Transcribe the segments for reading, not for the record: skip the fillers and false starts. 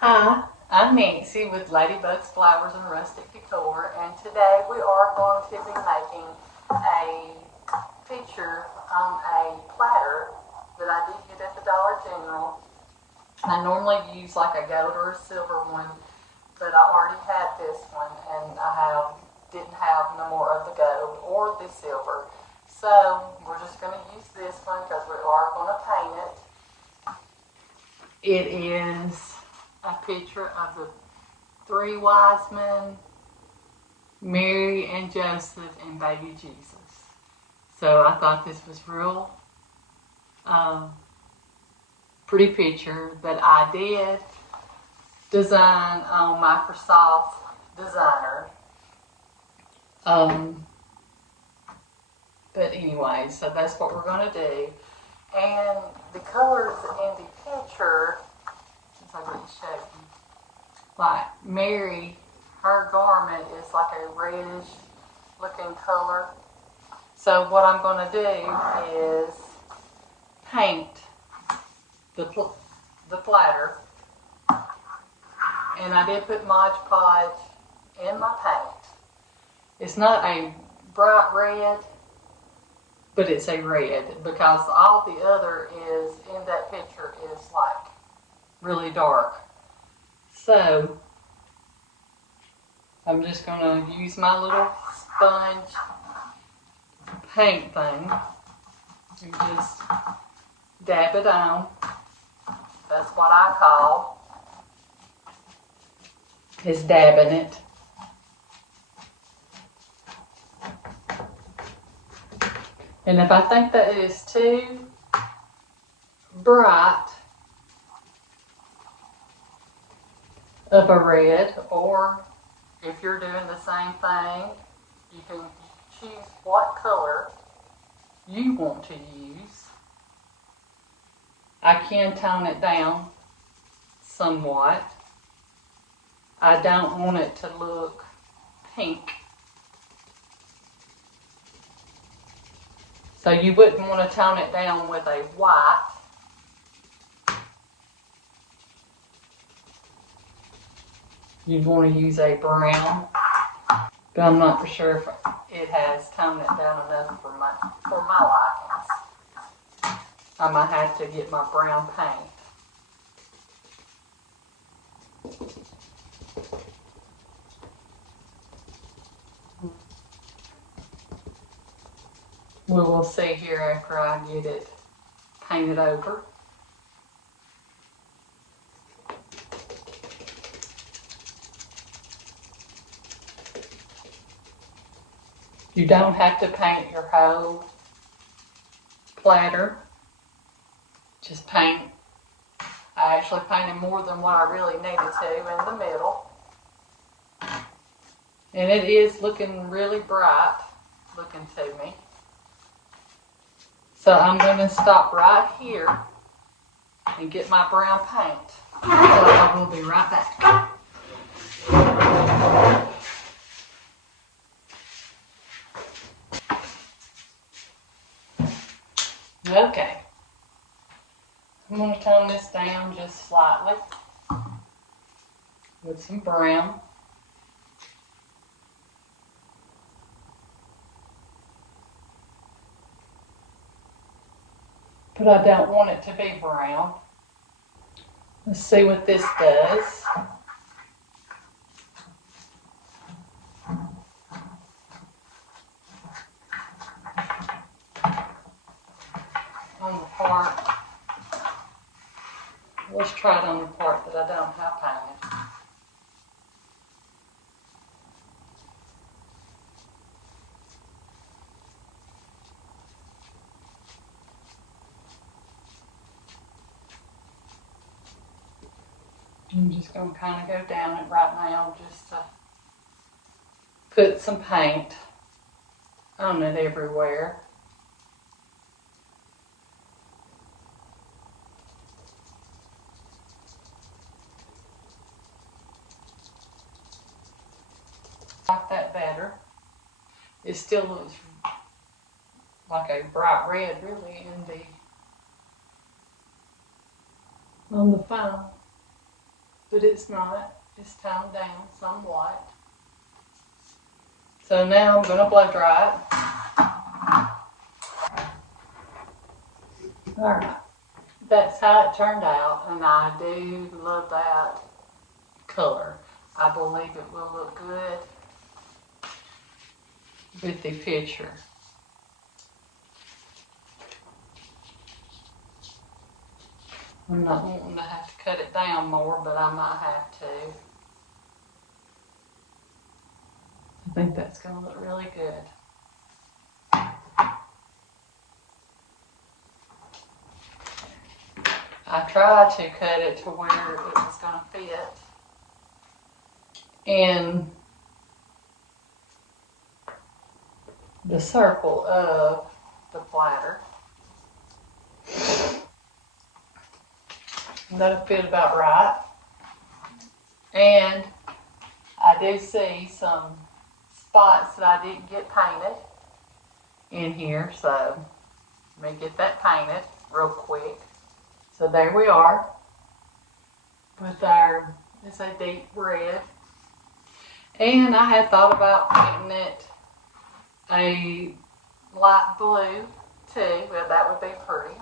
Hi, I'm Nancy with Ladybugs Flowers and Rustic Decor, and today we are going to be making a picture on a platter that I did get at the Dollar General. I normally use like a gold or a silver one, but I already had this one and didn't have no more of the gold or the silver. So we're just going to use this one because we are going to paint it. It is a picture of the three wise men, Mary and Joseph and baby Jesus. So I thought this was real pretty picture that I did design on Microsoft Designer. But anyway, so that's what we're going to do. And the colors in the picture, since I didn't show you, like Mary, her garment is like a reddish looking color. So what I'm going to do is paint the platter. And I did put Mod Podge in my paint. It's not a bright red, but it's a red because all the other is in that picture is like really dark. So I'm just going to use my little sponge paint thing and just dab it on. That's what I call is dabbing it. And if I think that it is too bright of a red, or if you're doing the same thing, you can choose what color you want to use. I can tone it down somewhat. I don't want it to look pink. So you wouldn't want to tone it down with a white. You'd want to use a brown. But I'm not for sure if it has toned it down enough for my likings. I might have to get my brown paint. We will see here after I get it painted over. You don't have to paint your whole platter. Just paint. I actually painted more than what I really needed to in the middle. And it is looking really bright looking to me. So I'm going to stop right here and get my brown paint. So I will be right back. Okay. I'm going to tone this down just slightly with some brown. But I don't want it to be brown. Let's see what this does. On the part, let's try it on the part that I don't have painted. I'm just going to kind of go down it right now just to put some paint on it everywhere. Like that better. It still looks like a bright red really on the phone. but it's not. It's toned down somewhat. So now I'm gonna blow dry it. All right. That's how it turned out, and I do love that color. I believe it will look good with the picture. I'm not wanting to have to cut it down more, but I might have to. I think that's going to look really good. I tried to cut it to where it was going to fit in the circle of the platter. That'll fit about right. And I do see some spots that I didn't get painted in here, so let me get that painted real quick. So there we are with our, it's a deep red. And I had thought about painting it a light blue too, but that would be pretty.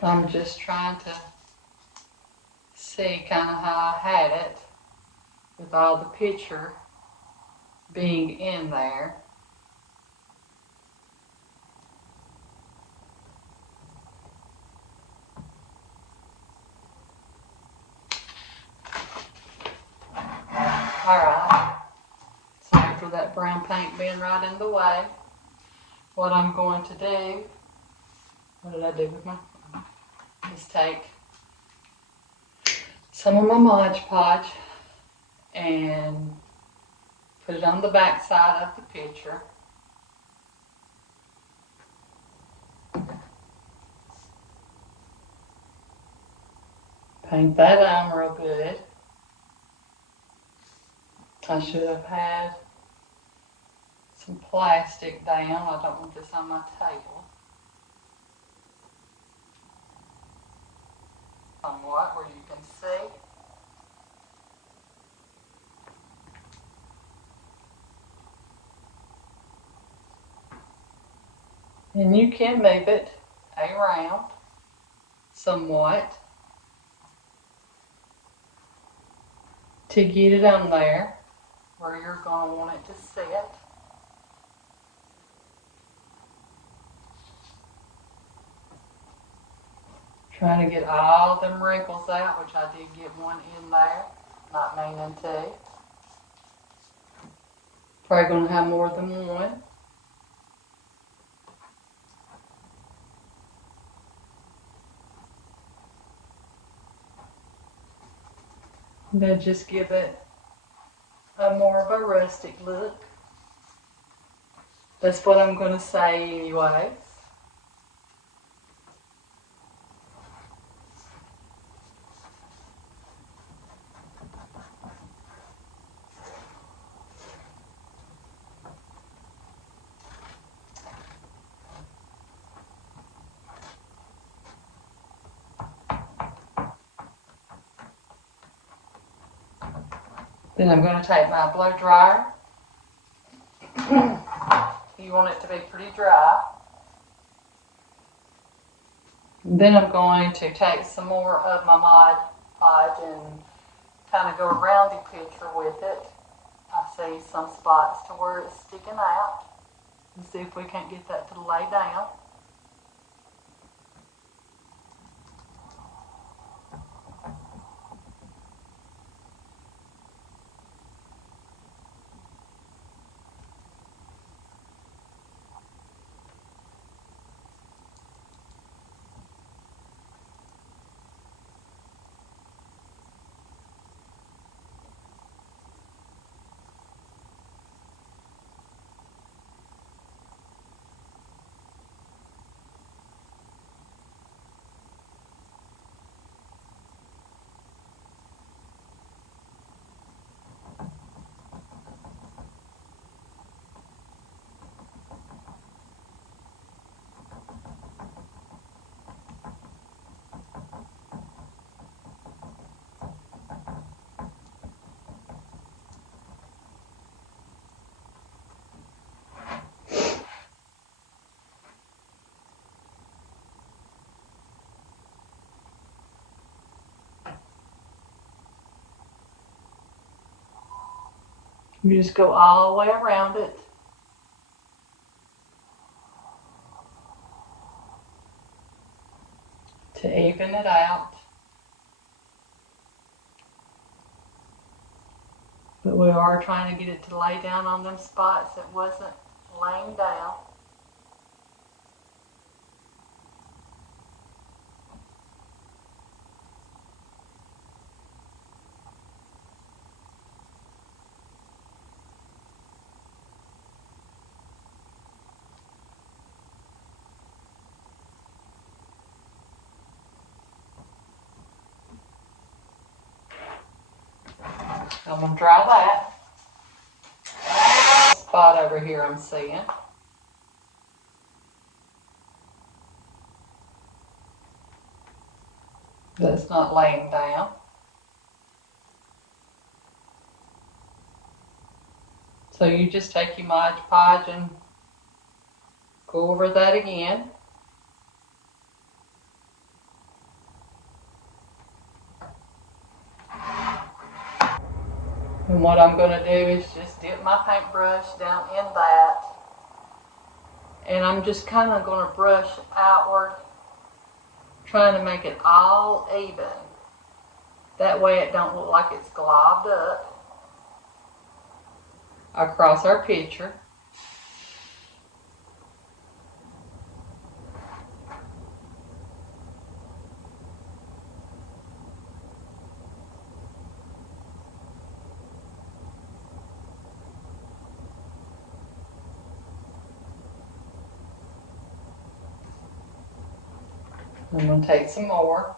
I'm just trying to see kind of how I had it with all the picture being in there. Alright, so after that brown paint being right in the way, what I'm going to do, what did I do with my, is take some of my Mod Podge and put it on the back side of the picture. Paint that on real good. I should have had some plastic down. I don't want this on my table. Somewhat where you can see. And you can move it around somewhat to get it on there where you're going to want it to sit. Trying to get all them wrinkles out, which I did get one in there, not meaning to. Probably going to have more than one. Then just give it a more of a rustic look. That's what I'm going to say anyways. Then I'm going to take my blow dryer. You want it to be pretty dry. Then I'm going to take some more of my Mod Podge and kind of go around the picture with it. I see some spots to where it's sticking out. Let's see if we can't get that to lay down. You just go all the way around it. To even it out. But we are trying to get it to lay down on them spots that wasn't laying down. I'm going to dry that. Spot over here I'm seeing. That's not laying down. So you just take your Mod Podge and go over that again. And what I'm going to do is just dip my paintbrush down in that. And I'm just kind of going to brush outward, trying to make it all even. That way it don't look like it's globbed up across our picture. I'm going to take some more.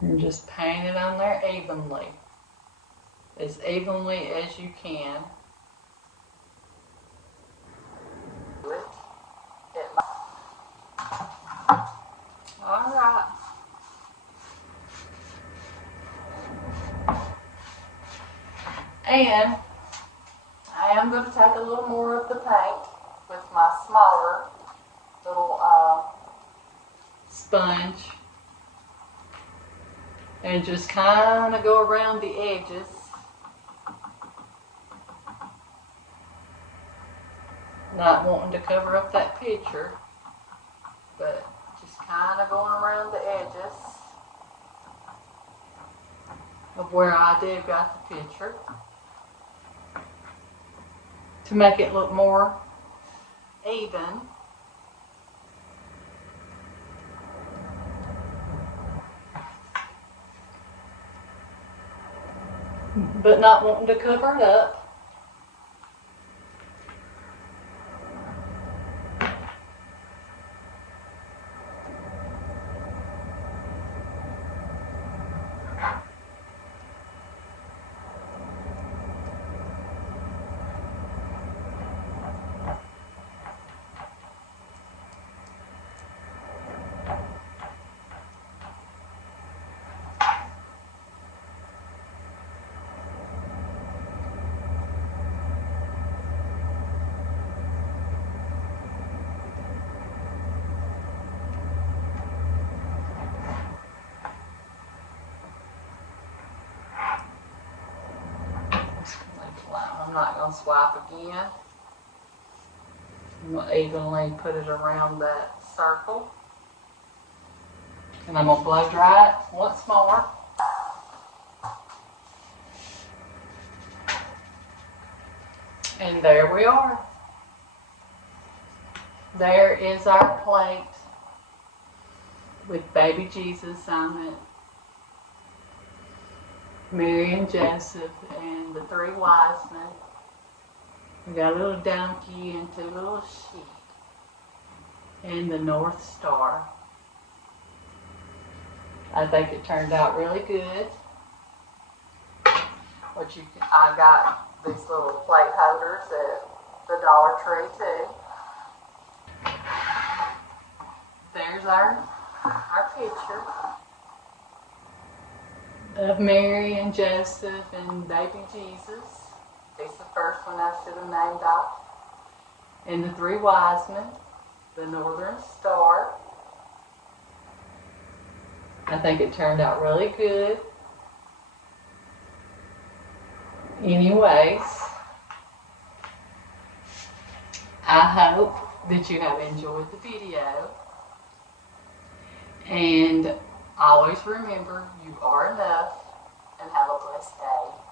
And just paint it on there evenly. As evenly as you can. Alright. And I am going to take a little more of the paint with my smaller little sponge and just kind of go around the edges. Not wanting to cover up that picture, but just kind of going around the edges of where I did got the picture to make it look more even. But not wanting to cover it up. I'm not going to swipe again. I'm going to evenly put it around that circle. And I'm going to blow dry it once more. And there we are. There is our plate with baby Jesus on it. Mary and Joseph and the three wise men. We got a little donkey and two little sheep. And the North Star. I think it turned out really good. I got these little plate holders at the Dollar Tree too. There's our picture of Mary and Joseph and baby Jesus. It's the first one I should have named off. And the three wise men, the Northern Star, I think it turned out really good. Anyways, I hope that you have enjoyed the video. And always remember, you are enough, and have a blessed day.